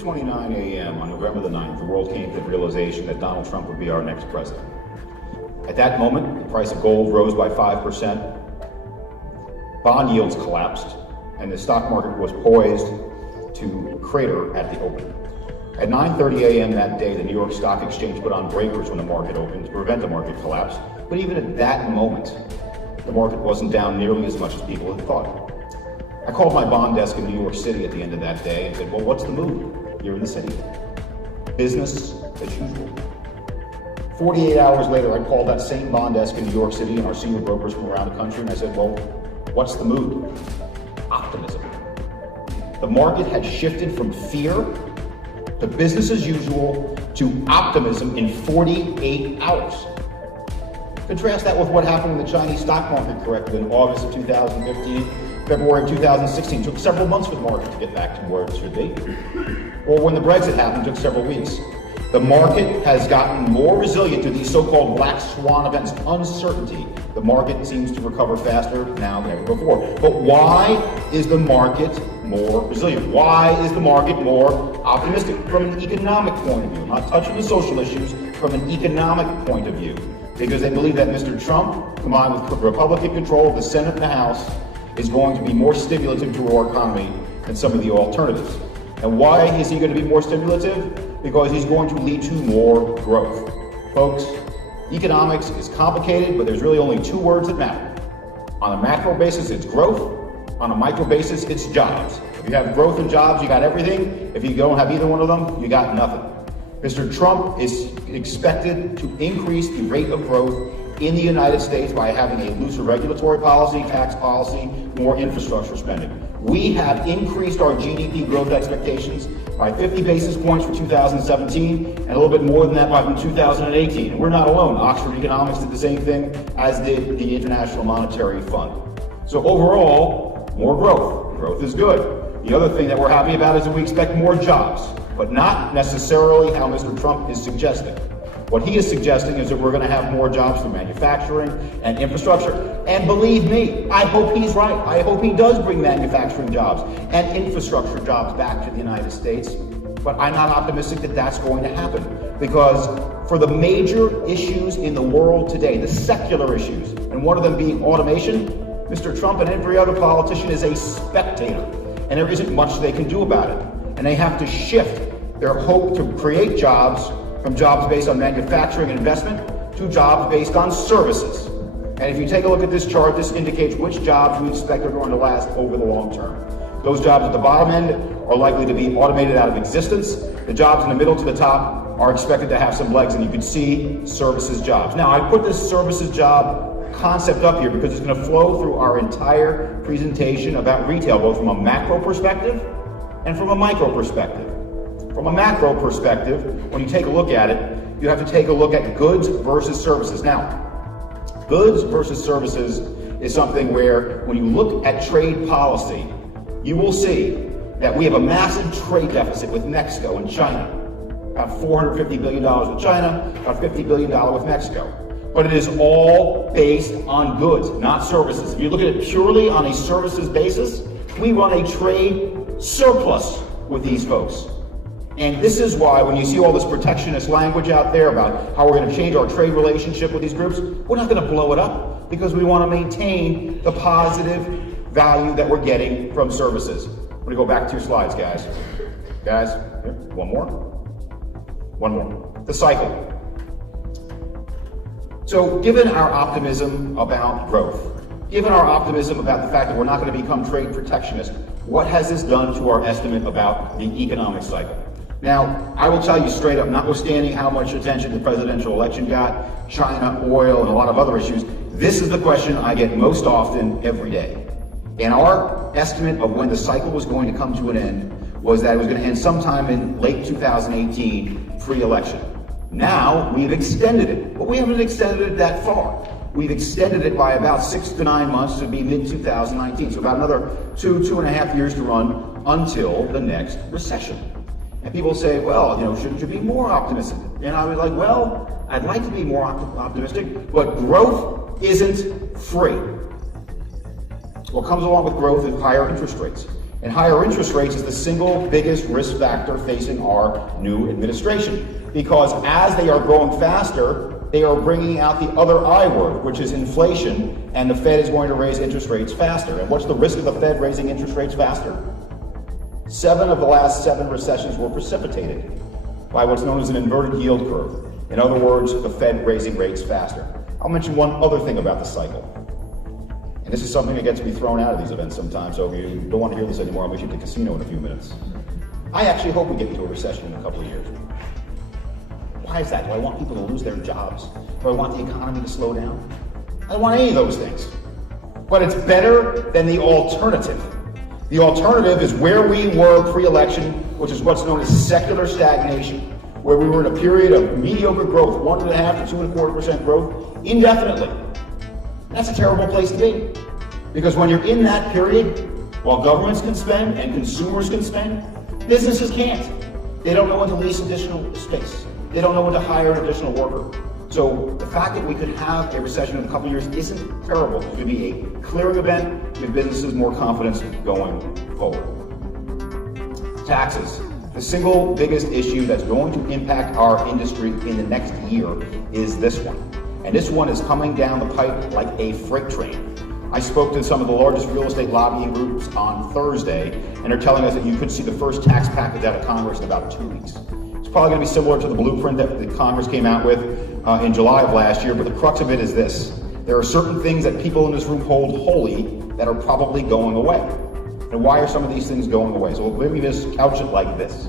2:29 a.m. on November the 9th, the world came to the realization that Donald Trump would be our next president. At that moment, the price of gold rose by 5%, bond yields collapsed, and the stock market was poised to crater at the open. At 9:30 a.m. that day, the New York Stock Exchange put on breakers when the market opened to prevent the market collapse. But even at that moment, the market wasn't down nearly as much as people had thought. I called my bond desk in New York City at the end of that day and said, well, what's the mood here in the city? Business as usual. 48 hours later, I called that same bond desk in New York City and our senior brokers from around the country, and I said, well, what's the mood? Optimism. The market had shifted from fear to business as usual to optimism in 48 hours. Contrast that with what happened when the Chinese stock market corrected in August of 2015, February of 2016. It took several months for the market to get back to where it should be. Or when the Brexit happened, it took several weeks. The market has gotten more resilient to these so-called black swan events, uncertainty. The market seems to recover faster now than ever before. But why is the market more resilient? Why is the market more optimistic? From an economic point of view, I'm not touching the social issues, from an economic point of view. Because they believe that Mr. Trump, combined with Republican control of the Senate and the House, is going to be more stimulative to our economy than some of the alternatives. And why is he going to be more stimulative? Because he's going to lead to more growth. Folks, economics is complicated, but there's really only two words that matter. On a macro basis, it's growth. On a micro basis, it's jobs. If you have growth and jobs, you got everything. If you don't have either one of them, you got nothing. Mr. Trump is expected to increase the rate of growth in the United States by having a looser regulatory policy, tax policy, more infrastructure spending. We have increased our GDP growth expectations by 50 basis points for 2017 and a little bit more than that by 2018. And we're not alone. Oxford Economics did the same thing, as did the International Monetary Fund. So overall, more growth. Growth is good. The other thing that we're happy about is that we expect more jobs, but not necessarily how Mr. Trump is suggesting. What he is suggesting is that we're going to have more jobs for manufacturing and infrastructure. And believe me, I hope he's right. I hope he does bring manufacturing jobs and infrastructure jobs back to the United States. But I'm not optimistic that that's going to happen, because for the major issues in the world today, the secular issues, and one of them being automation, Mr. Trump and every other politician is a spectator, and there isn't much they can do about it. And they have to shift their hope to create jobs from jobs based on manufacturing and investment to jobs based on services. And if you take a look at this chart, this indicates which jobs we expect are going to last over the long term. Those jobs at the bottom end are likely to be automated out of existence. The jobs in the middle to the top are expected to have some legs, and you can see services jobs. Now, I put this services job concept up here because it's going to flow through our entire presentation about retail, both from a macro perspective and from a micro perspective. From a macro perspective, when you take a look at it, you have to take a look at goods versus services. Now, goods versus services is something where when you look at trade policy, you will see that we have a massive trade deficit with Mexico and China. About $450 billion with China, about $50 billion with Mexico. But it is all based on goods, not services. If you look at it purely on a services basis, we run a trade surplus with these folks. And this is why when you see all this protectionist language out there about how we're going to change our trade relationship with these groups, we're not going to blow it up, because we want to maintain the positive value that we're getting from services. I'm going to go back 2 slides, guys. Guys, here, one more. The cycle. So given our optimism about growth, given our optimism about the fact that we're not going to become trade protectionist, what has this done to our estimate about the economic cycle? Now, I will tell you straight up, notwithstanding how much attention the presidential election got, China, oil, and a lot of other issues, this is the question I get most often every day. And our estimate of when the cycle was going to come to an end was that it was going to end sometime in late 2018, pre-election. Now, we've extended it, but we haven't extended it that far. We've extended it by about 6 to 9 months to be mid-2019, so about another 2.5 years to run until the next recession. And people say, well, shouldn't you be more optimistic? And I was like, well, I'd like to be more optimistic, but growth isn't free. What comes along with growth is higher interest rates. And higher interest rates is the single biggest risk factor facing our new administration, because as they are growing faster, they are bringing out the other I word, which is inflation, and the Fed is going to raise interest rates faster. And what's the risk of the Fed raising interest rates faster? 7 of the last 7 recessions were precipitated by what's known as an inverted yield curve. In other words, the Fed raising rates faster. I'll mention one other thing about the cycle. And this is something that gets me thrown out of these events sometimes, so if you don't want to hear this anymore, I'll meet you at the casino in a few minutes. I actually hope we get into a recession in a couple of years. Why is that? Do I want people to lose their jobs? Do I want the economy to slow down? I don't want any of those things. But it's better than the alternative. The alternative is where we were pre-election, which is what's known as secular stagnation, where we were in a period of mediocre growth, 1.5% to 2.25% growth, indefinitely. That's a terrible place to be. Because when you're in that period, while governments can spend and consumers can spend, businesses can't. They don't know when to lease additional space. They don't know when to hire an additional worker. So the fact that we could have a recession in a couple of years isn't terrible. It could be a clearing event, give businesses more confidence going forward. Taxes. The single biggest issue that's going to impact our industry in the next year is this one. And this one is coming down the pipe like a freight train. I spoke to some of the largest real estate lobbying groups on Thursday, and they're telling us that you could see the first tax package out of Congress in about 2 weeks. It's probably going to be similar to the blueprint that the Congress came out with in July of last year, but the crux of it is this. There are certain things that people in this room hold holy that are probably going away. And why are some of these things going away? So let me just couch it like this.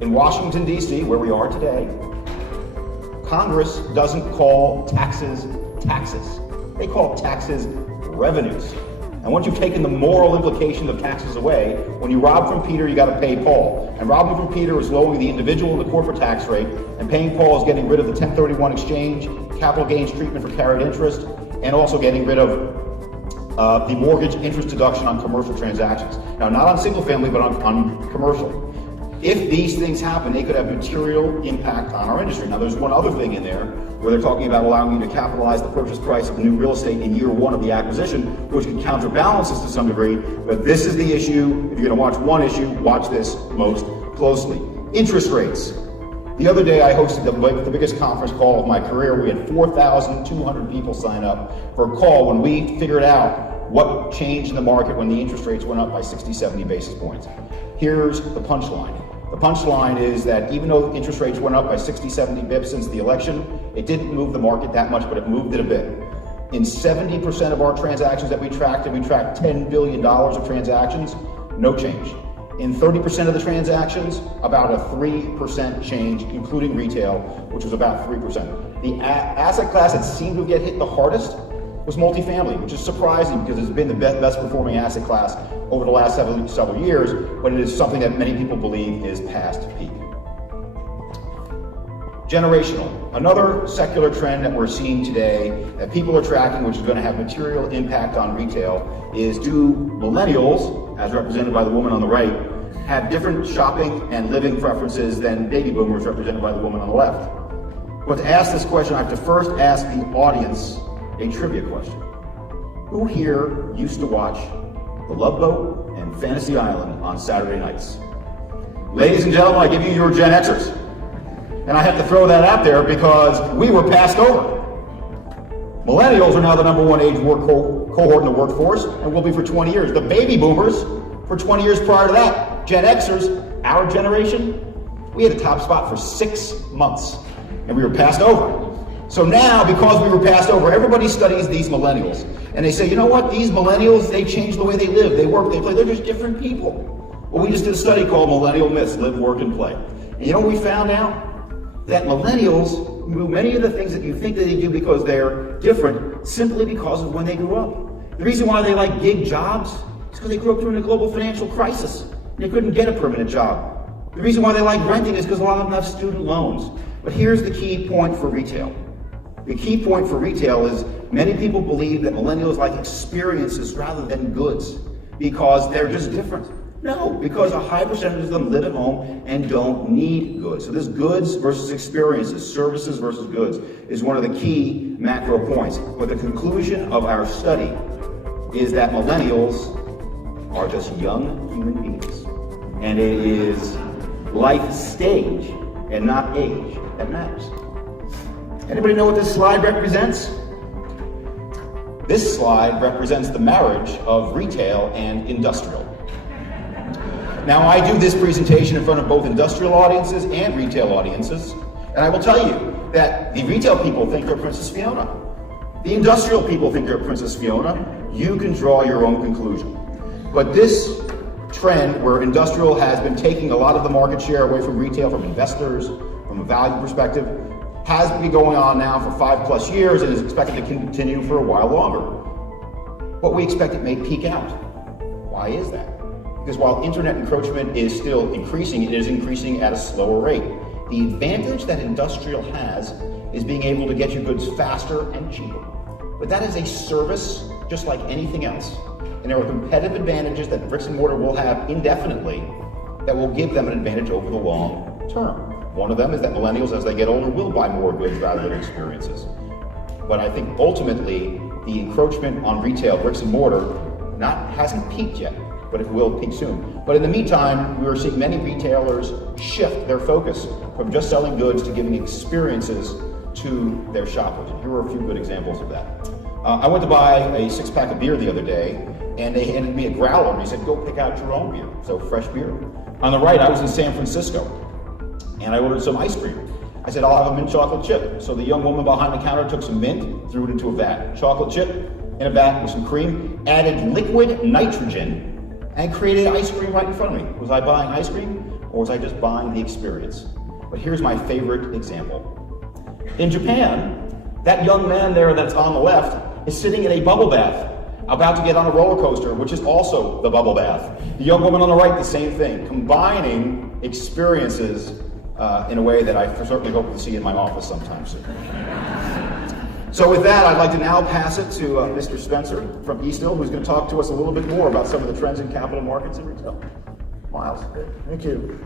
In Washington, D.C., where we are today, Congress doesn't call taxes taxes. They call taxes revenues. And once you've taken the moral implication of taxes away, when you rob from Peter, you got to pay Paul. And robbing from Peter is lowering the individual and the corporate tax rate, and paying Paul is getting rid of the 1031 exchange, capital gains treatment for carried interest, and also getting rid of the mortgage interest deduction on commercial transactions. Now, not on single family, but on commercial. If these things happen, they could have material impact on our industry. Now, there's one other thing in there where they're talking about allowing you to capitalize the purchase price of new real estate in year 1 of the acquisition, which can counterbalance this to some degree. But this is the issue. If you're going to watch one issue, watch this most closely. Interest rates. The other day, I hosted the biggest conference call of my career. We had 4,200 people sign up for a call when we figured out what changed in the market when the interest rates went up by 60, 70 basis points. Here's the punchline. The punchline is that even though interest rates went up by 60, 70 bips since the election, it didn't move the market that much, but it moved it a bit. In 70% of our transactions that we tracked, and we tracked $10 billion of transactions, no change. In 30% of the transactions, about a 3% change, including retail, which was about 3%. The asset class that seemed to get hit the hardest was multifamily, which is surprising because it's been the best performing asset class over the last several years, but it is something that many people believe is past peak. Generational. Another secular trend that we're seeing today that people are tracking, which is going to have material impact on retail, is do millennials, as represented by the woman on the right, have different shopping and living preferences than baby boomers, represented by the woman on the left? But to ask this question, I have to first ask the audience a trivia question. Who here used to watch The Love Boat and Fantasy Island on Saturday nights? Ladies and gentlemen, I give you your Gen Xers. And I have to throw that out there because we were passed over. Millennials are now the #1 age cohort in the workforce and will be for 20 years. The baby boomers for 20 years prior to that. Gen Xers, our generation, we had the top spot for 6 months and we were passed over. So now, because we were passed over, everybody studies these millennials. And they say, you know what, these millennials, they change the way they live, they work, they play, they're just different people. Well, we just did a study called Millennial Myths, Live, Work, and Play. And you know what we found out? That millennials do many of the things that you think that they do because they're different, simply because of when they grew up. The reason why they like gig jobs is because they grew up during a global financial crisis. They couldn't get a permanent job. The reason why they like renting is because a lot of them have student loans. But here's the key point for retail. The key point for retail is many people believe that millennials like experiences rather than goods because they're just different. No, because a high percentage of them live at home and don't need goods. So this goods versus experiences, services versus goods, is one of the key macro points. But the conclusion of our study is that millennials are just young human beings. And it is life stage and not age that matters. Anybody know what this slide represents? This slide represents the marriage of retail and industrial. Now, I do this presentation in front of both industrial audiences and retail audiences, and I will tell you that the retail people think they're Princess Fiona. The industrial people think they're Princess Fiona. You can draw your own conclusion. But this trend where industrial has been taking a lot of the market share away from retail, from investors, from a value perspective, has been going on now for 5+ years and is expected to continue for a while longer. But we expect it may peak out. Why is that? Because while internet encroachment is still increasing, it is increasing at a slower rate. The advantage that industrial has is being able to get you goods faster and cheaper. But that is a service just like anything else. And there are competitive advantages that bricks and mortar will have indefinitely that will give them an advantage over the long term. One of them is that millennials, as they get older, will buy more goods rather than experiences. But I think ultimately, the encroachment on retail, bricks and mortar, hasn't peaked yet, but it will peak soon. But in the meantime, we are seeing many retailers shift their focus from just selling goods to giving experiences to their shoppers. And here are a few good examples of that. I went to buy a 6-pack of beer the other day, and they handed me a growler, and he said, go pick out your own beer. So fresh beer. On the right, I was in San Francisco, and I ordered some ice cream. I said, I'll have a mint chocolate chip. So the young woman behind the counter took some mint, threw it into a vat. Chocolate chip in a vat with some cream, added liquid nitrogen, and created ice cream right in front of me. Was I buying ice cream, or was I just buying the experience? But here's my favorite example. In Japan, that young man there that's on the left is sitting in a bubble bath, about to get on a roller coaster, which is also the bubble bath. The young woman on the right, the same thing, combining experiences in a way that I certainly hope to see in my office sometime soon. So with that, I'd like to now pass it to Mr. Spencer from Eastville, who's going to talk to us a little bit more about some of the trends in capital markets and retail. Miles. Thank you.